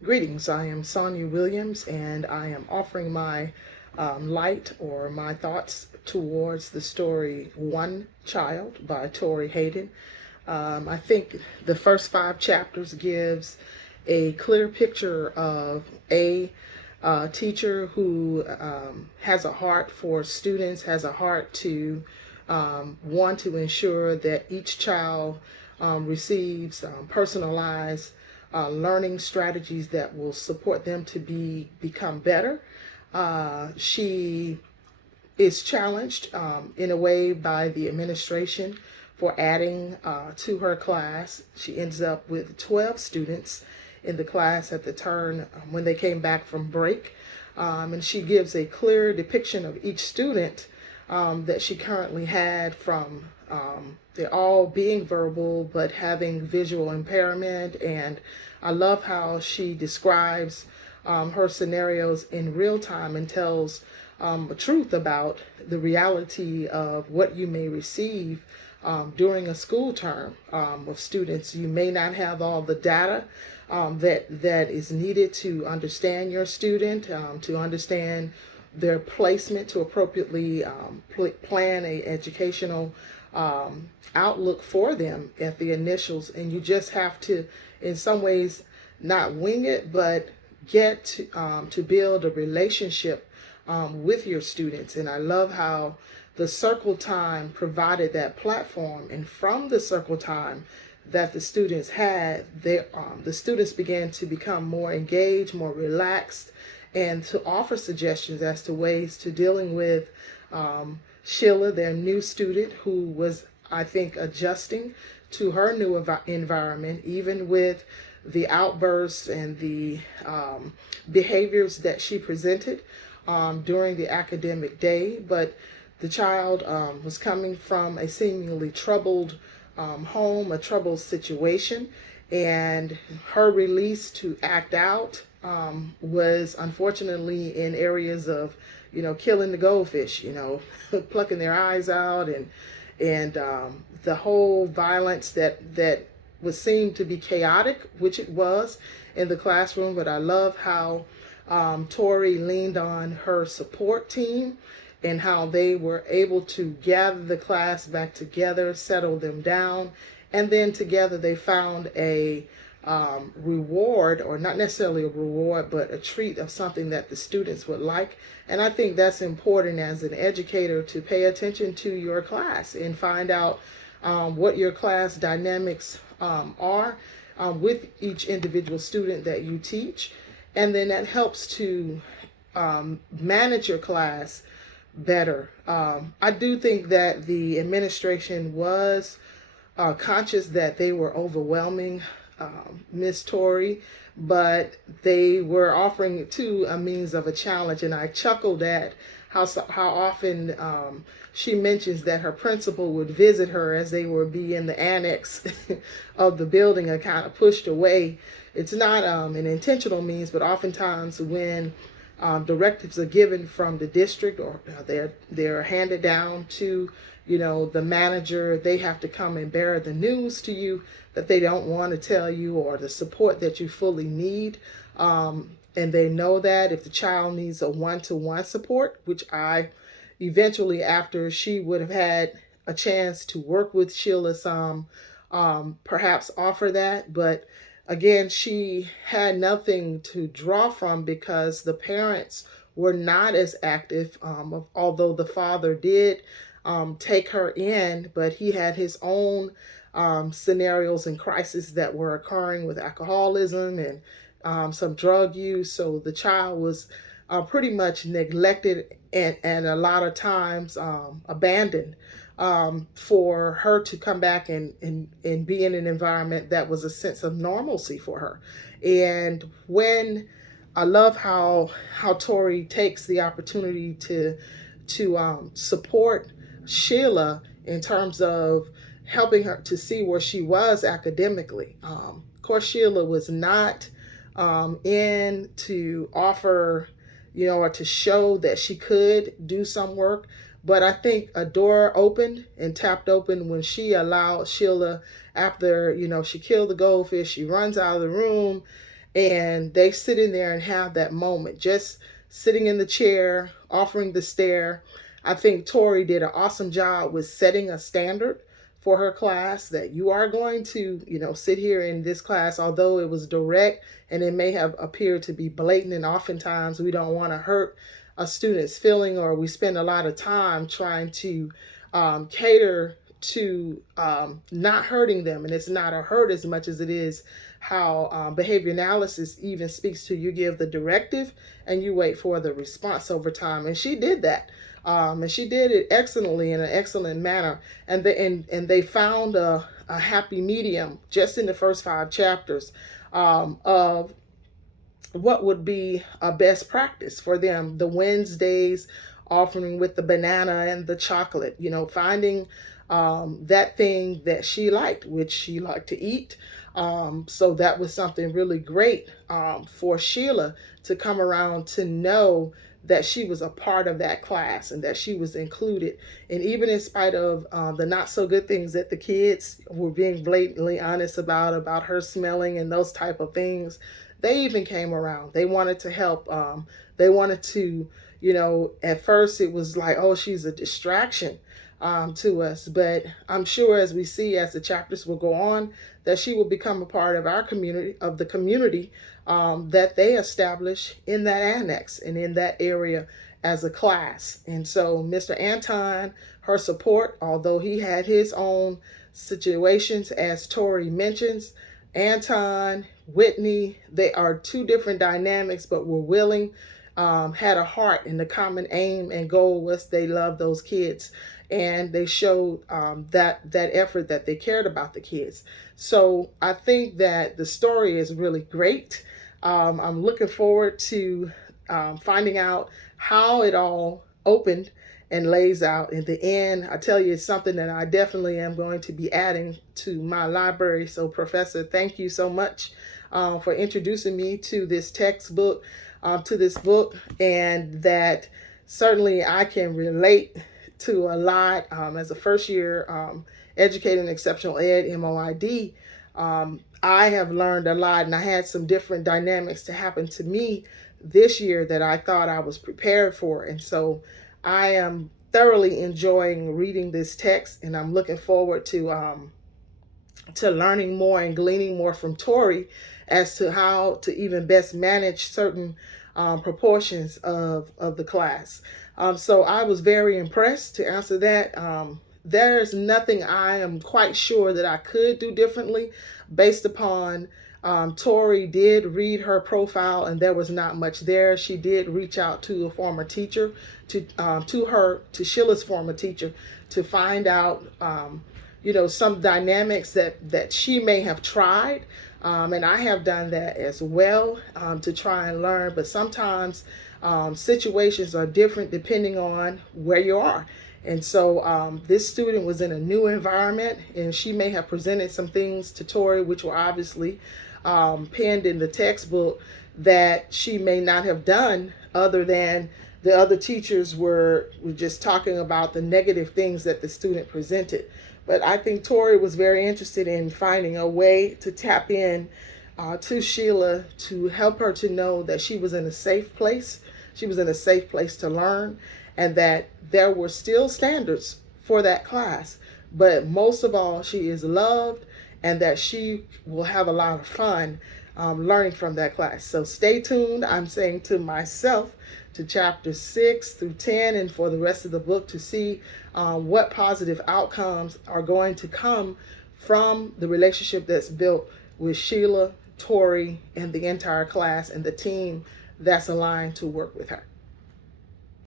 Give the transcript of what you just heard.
Greetings, I am Sonia Williams, and I am offering my light or my thoughts towards the story One Child by Tori Hayden. I think the first 5 chapters gives a clear picture of a teacher who has a heart for students, has a heart to want to ensure that each child receives personalized learning strategies that will support them to become better. She is challenged in a way by the administration for adding to her class. She ends up with 12 students in the class at the turn when they came back from break. And she gives a clear depiction of each student that she currently had from they're all being verbal but having visual impairment. And I love how she describes her scenarios in real time and tells the truth about the reality of what you may receive during a school term of students. You may not have all the data that is needed to understand your student, to understand their placement, to appropriately plan a educational outlook for them at the initials. And you just have to, in some ways, not wing it, but get to build a relationship with your students. And I love how the circle time provided that platform. And from the circle time that the students had, the students began to become more engaged, more relaxed, and to offer suggestions as to ways to dealing with Sheila, their new student, who was, I think, adjusting to her new environment, even with the outbursts and the behaviors that she presented during the academic day. But the child was coming from a seemingly troubled home, a troubled situation, and her release to act out was unfortunately in areas of, killing the goldfish, plucking their eyes out, and the whole violence that was seemed to be chaotic, which it was in the classroom. But I love how Tori leaned on her support team and how they were able to gather the class back together, settle them down, and then together they found a reward, or not necessarily a reward, but a treat of something that the students would like. And I think that's important as an educator, to pay attention to your class and find out what your class dynamics are with each individual student that you teach. And then that helps to manage your class better. I do think that the administration was conscious that they were overwhelming Miss Tori, but they were offering it to a means of a challenge. And I chuckled at how often she mentions that her principal would visit her as they would be in the annex of the building, and kind of pushed away. It's not an intentional means, but oftentimes when directives are given from the district, or they're handed down to the manager, they have to come and bear the news to you that they don't want to tell you, or the support that you fully need. And they know that if the child needs a one-to-one support, which I eventually, after she would have had a chance to work with Sheila some, perhaps offer that. But again, she had nothing to draw from because the parents were not as active, although the father did take her in, but he had his own scenarios and crises that were occurring with alcoholism and some drug use. So the child was pretty much neglected, and a lot of times abandoned, for her to come back and be in an environment that was a sense of normalcy for her. And when I love how Tori takes the opportunity to support Sheila in terms of helping her to see where she was academically. Of course, Sheila was not in to offer, or to show that she could do some work. But I think a door opened and tapped open when she allowed Sheila, after, she killed the goldfish, she runs out of the room, and they sit in there and have that moment, just sitting in the chair, offering the stare. I think Tori did an awesome job with setting a standard for her class that you are going to, sit here in this class, although it was direct and it may have appeared to be blatant. And oftentimes we don't want to hurt a student's feeling, or we spend a lot of time trying to cater to not hurting them. And it's not a hurt as much as it is how behavior analysis even speaks to you give the directive and you wait for the response over time. And she did that. And she did it excellently in an excellent manner. And they found a happy medium just in the first 5 chapters of what would be a best practice for them. The Wednesdays offering with the banana and the chocolate, finding that thing that she liked, which she liked to eat. So that was something really great for Sheila to come around to know that she was a part of that class and that she was included. And even in spite of the not so good things that the kids were being blatantly honest about her smelling and those type of things, they even came around. They wanted to help. They wanted to, at first it was like, oh, she's a distraction to us. But I'm sure as we see, as the chapters will go on, that she will become a part of our community, of the community that they establish in that annex and in that area as a class. And so Mr. Anton, her support, although he had his own situations, as Tori mentions, Anton, Whitney, they are 2 different dynamics, but were willing, had a heart, and the common aim and goal was they loved those kids. And they showed that effort, that they cared about the kids. So I think that the story is really great. I'm looking forward to finding out how it all opened and lays out in the end. I tell you, it's something that I definitely am going to be adding to my library. So Professor, thank you so much for introducing me to this textbook, to this book, and that certainly I can relate to a lot as a first year educating exceptional ed, MOID. I have learned a lot, and I had some different dynamics to happen to me this year that I thought I was prepared for. And so I am thoroughly enjoying reading this text, and I'm looking forward to learning more and gleaning more from Tori as to how to even best manage certain proportions of the class. So I was very impressed, to answer that. There's nothing I am quite sure that I could do differently based upon Tori did read her profile and there was not much there. She did reach out to a former teacher, to Sheila's former teacher, to find out, some dynamics that she may have tried. And I have done that as well, to try and learn. But sometimes situations are different depending on where you are. And so this student was in a new environment, and she may have presented some things to Tori, which were obviously penned in the textbook, that she may not have done, other than the other teachers were just talking about the negative things that the student presented. But I think Tori was very interested in finding a way to tap in to Sheila, to help her to know that she was in a safe place. She was in a safe place to learn, and that there were still standards for that class. But most of all, she is loved, and that she will have a lot of fun learning from that class. So stay tuned, I'm saying to myself, to chapters 6 through 10 and for the rest of the book, to see what positive outcomes are going to come from the relationship that's built with Sheila, Tori, and the entire class and the team that's aligned to work with her.